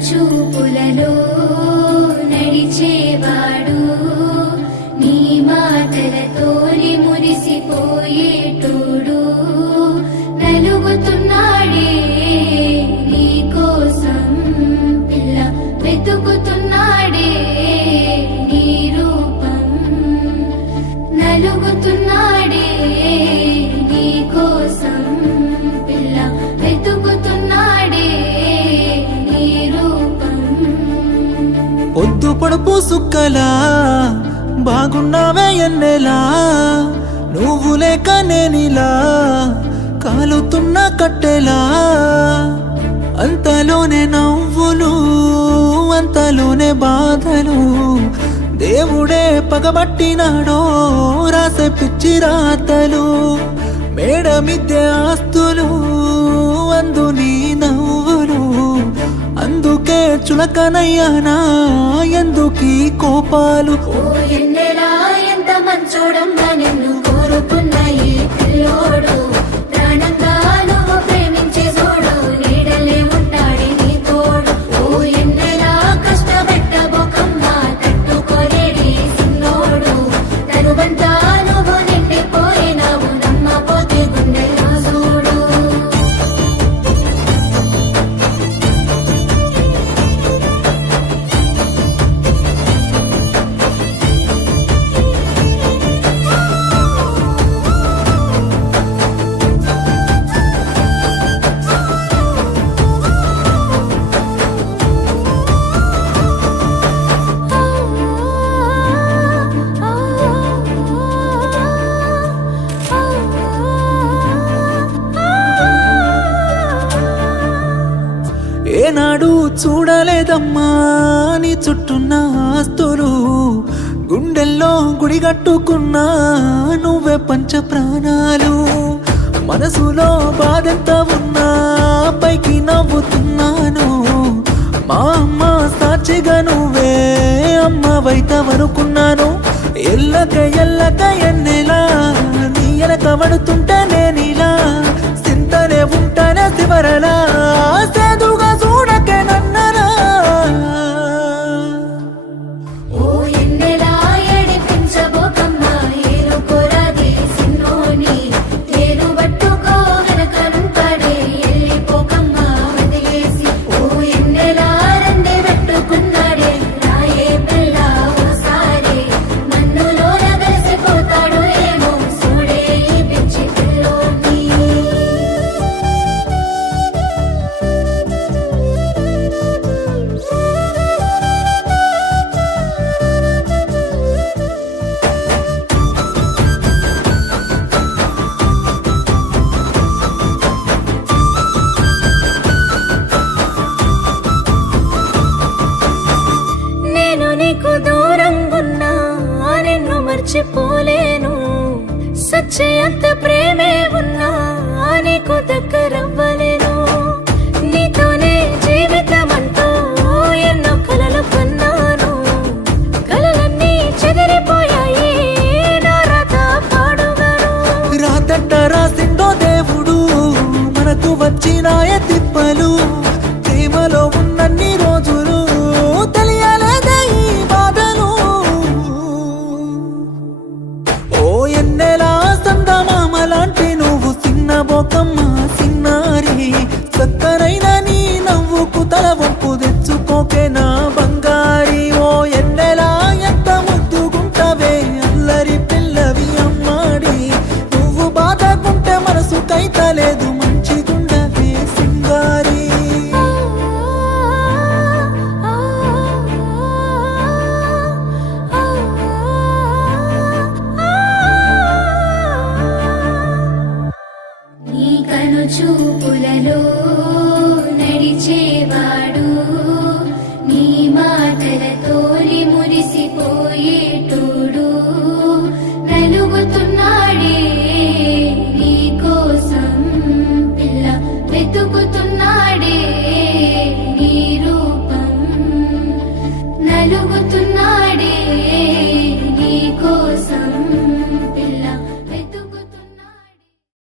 చూపులలో నడిచేవాడు నీ మాటలతోనే మురిసిపోయేటోడు నలుగుతున్నాడే నీ కోసం పిల్ల వెతుకుతున్నాడే నీ రూపం నలుగుతున్నాడే నీ కోసం పిల్ల వెతుకుతున్నాడే నీ రూపం పొద్దు పొడుపు సుక్కలా బాగున్నావే ఎన్నెలా నువ్వు లేక నేనిలా కాలుతున్న కట్టెలా అంతలోనే నవ్వులు అంతలోనే బాధలు దేవుడే పగబట్టినాడో రాసే పిచ్చి రాతలు మేడ మిద్దె ఆస్తులు అందు నీ నవ్వులు అందుకే చులకనయ్యానా ఎందుకీ కోపాలు ఓ ఎన్నెలా ఎంత మంచోడమ్మా నిన్ను కోరుకున్న ఈ పిల్లోడు ప్రాణంగా నువ్వు ప్రేమించే చూడు నీడలే ఉంటాడే నీ తోడు ఓ ఎన్నెలా కష్టపెట్టబోకమ్మా తట్టుకోలేడి సిన్నోడు తనువంతా నువ్వు నిండిపోయినావు నమ్మపోతే గుండెల్లో చూడు ఏనాడు చూడలేదమ్మా నీ చుట్టున్న ఆస్తులు గుండెల్లో గుడిగట్టుకున్నా నువ్వే పంచ ప్రాణాలు మనసులో బాధెంత ఉన్నా పైకి నవ్వుతున్నాను మా అమ్మ సాక్షిగా నువ్వే అమ్మవైతవనుకున్నాను ఎల్లక ఎన్నెలా నీ ఎనక పడుతుంటే నేనిలా చింతనే ఉంటానే చివరలా సేదుగా చూడకే నన్నరా ఓ ఎన్నెలా ఏడిపించబోకమ్మా ఏలుకోరాది సిన్నోని తేరు పట్టుకో వెనకనుంటాడే వెళ్ళిపోకమ్మా వదిలేసి ఓ ఎన్నెలా రండి పెట్టుకున్నాడే రాయే పిల్ల ఓసారి నన్నులోన కలిసిపోతాడు ఏమో చూడే ఈ పిచ్చి పిల్లోని నేను నీకు దూరంగున్నా నిన్ను మర్చిపోలేను సచ్చయంత ప్రేమే ఉన్నా నీకు దగ్గరవ్వలేను నీతోనే జీవితమంటూ ఎన్నో కలలు కన్నాను కలలన్నీ చెదిరిపోయాయి నా రాత పాడుగాను రాతట్ట రాసిందో దేవుడు మనకు వచ్చినాయ తిప్పలు ప్రేమలో ఉన్నన్ని రోజులు తెలియలేదే ఈ బాధలు ఓ ఎన్నెలా సందమామలాంటి నువ్వు చిన్న బోకమ్మ సిన్నారి చక్కనైన నీ నవ్వుకు తల వంపు తెచ్చుకోకే నా బంగారి ఓ ఎన్నెలా ఎంత ముద్దుగుంటవే అల్లరి పిల్లవి అమ్మాడి నువ్వు బాధకుంటే మనసు కైతలేదు మంచిగుండవే సింగారి నీ కను చూపులలో నడిచేవాడు నీ మాటలతోనే మురిసిపోయే